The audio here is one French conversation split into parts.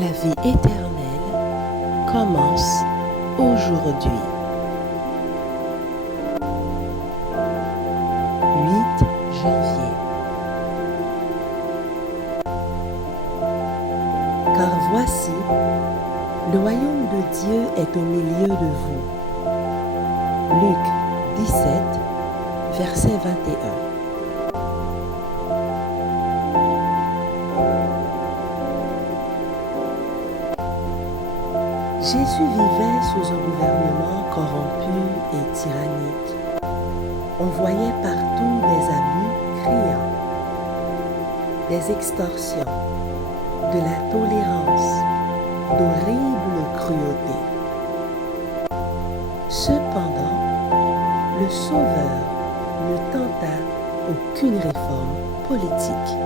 La vie éternelle commence aujourd'hui. 8 janvier. Car voici, le royaume de Dieu est au milieu de vous. Luc 17, verset 21. Jésus vivait sous un gouvernement corrompu et tyrannique. On voyait partout des abus criants, des extorsions, de la tolérance, d'horribles cruautés. Cependant, le Sauveur ne tenta aucune réforme politique.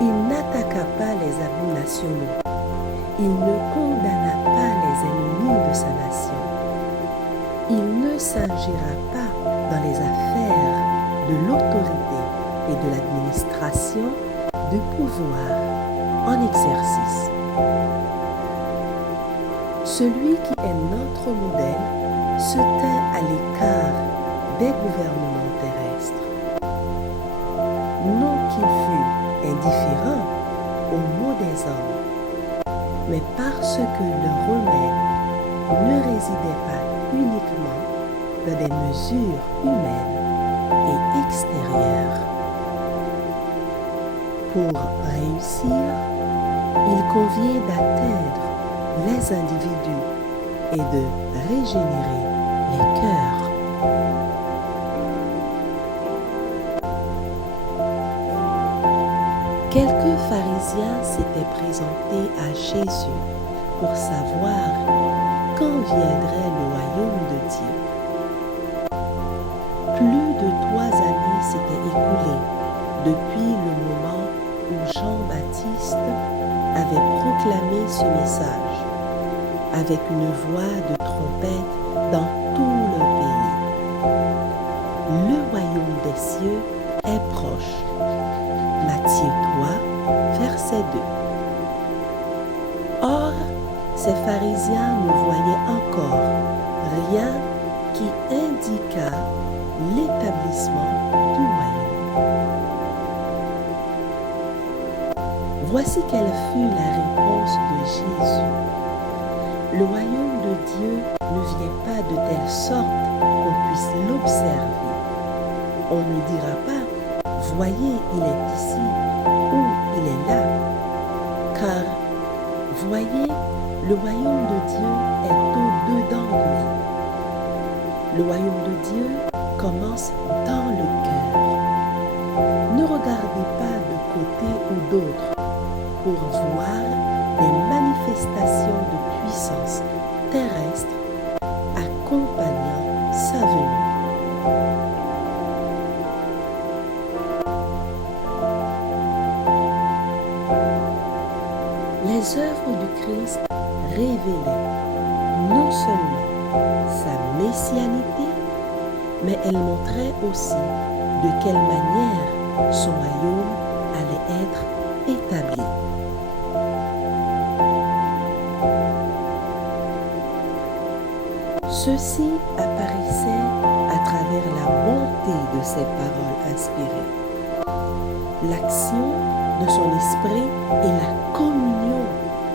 Il n'attaqua pas les abus nationaux. Il ne condamna pas les ennemis de sa nation. Il ne s'agira pas dans les affaires de l'autorité et de l'administration du pouvoir en exercice. Celui qui est notre modèle se tint à l'écart des gouvernements terrestres. Non qu'il fût indifférent aux maux des hommes, mais parce que le remède ne résidait pas uniquement dans des mesures humaines et extérieures. Pour réussir, il convient d'atteindre les individus et de régénérer les cœurs. Quelques pharisiens s'étaient présentés à Jésus pour savoir quand viendrait le royaume de Dieu. Plus de 3 années s'étaient écoulées depuis le moment où Jean-Baptiste avait proclamé ce message avec une voix de trompette dans tout le pays. Le royaume des cieux est proche. Matthieu 3, verset 2. Or, ces pharisiens ne voyaient encore rien qui indiquât l'établissement du royaume. Voici quelle fut la réponse de Jésus. Le royaume de Dieu ne vient pas de telle sorte qu'on puisse l'observer. On ne dira pas: voyez, il est ici ou il est là. Car, voyez, le royaume de Dieu est au-dedans de vous. Le royaume de Dieu commence dans le cœur. Ne regardez pas de côté ou d'autre pour voir des manifestations de puissance terrestre accompagnant sa venue. Les œuvres du Christ révélaient non seulement sa messianité, mais elles montraient aussi de quelle manière son royaume allait être établi. Ceci apparaissait à travers la bonté de ses paroles inspirées, l'action de son esprit et la communion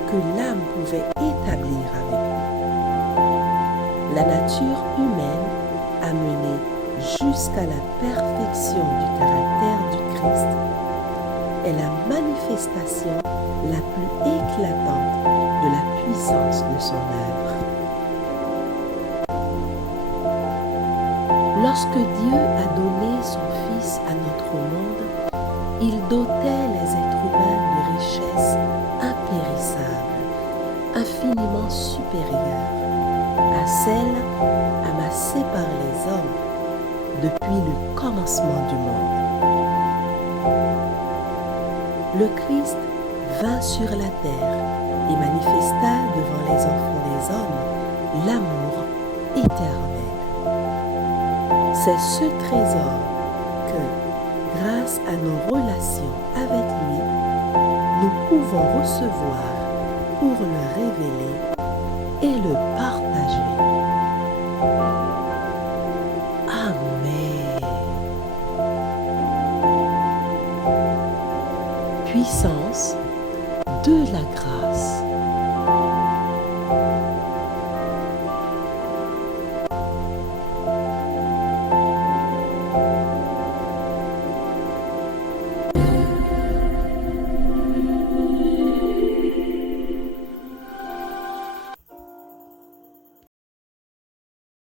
que l'âme pouvait établir avec lui. La nature humaine amenée jusqu'à la perfection du caractère du Christ est la manifestation la plus éclatante de la puissance de son œuvre. Lorsque Dieu a donné son Fils à notre monde, il dotait les êtres humains de richesses impérissables, infiniment supérieures à celles amassées par les hommes depuis le commencement du monde. Le Christ vint sur la terre et manifesta devant les enfants des hommes l'amour éternel. C'est ce trésor que, grâce à nos relations avec lui, nous pouvons recevoir pour le révéler et le partager. Amen. Puissance de la grâce.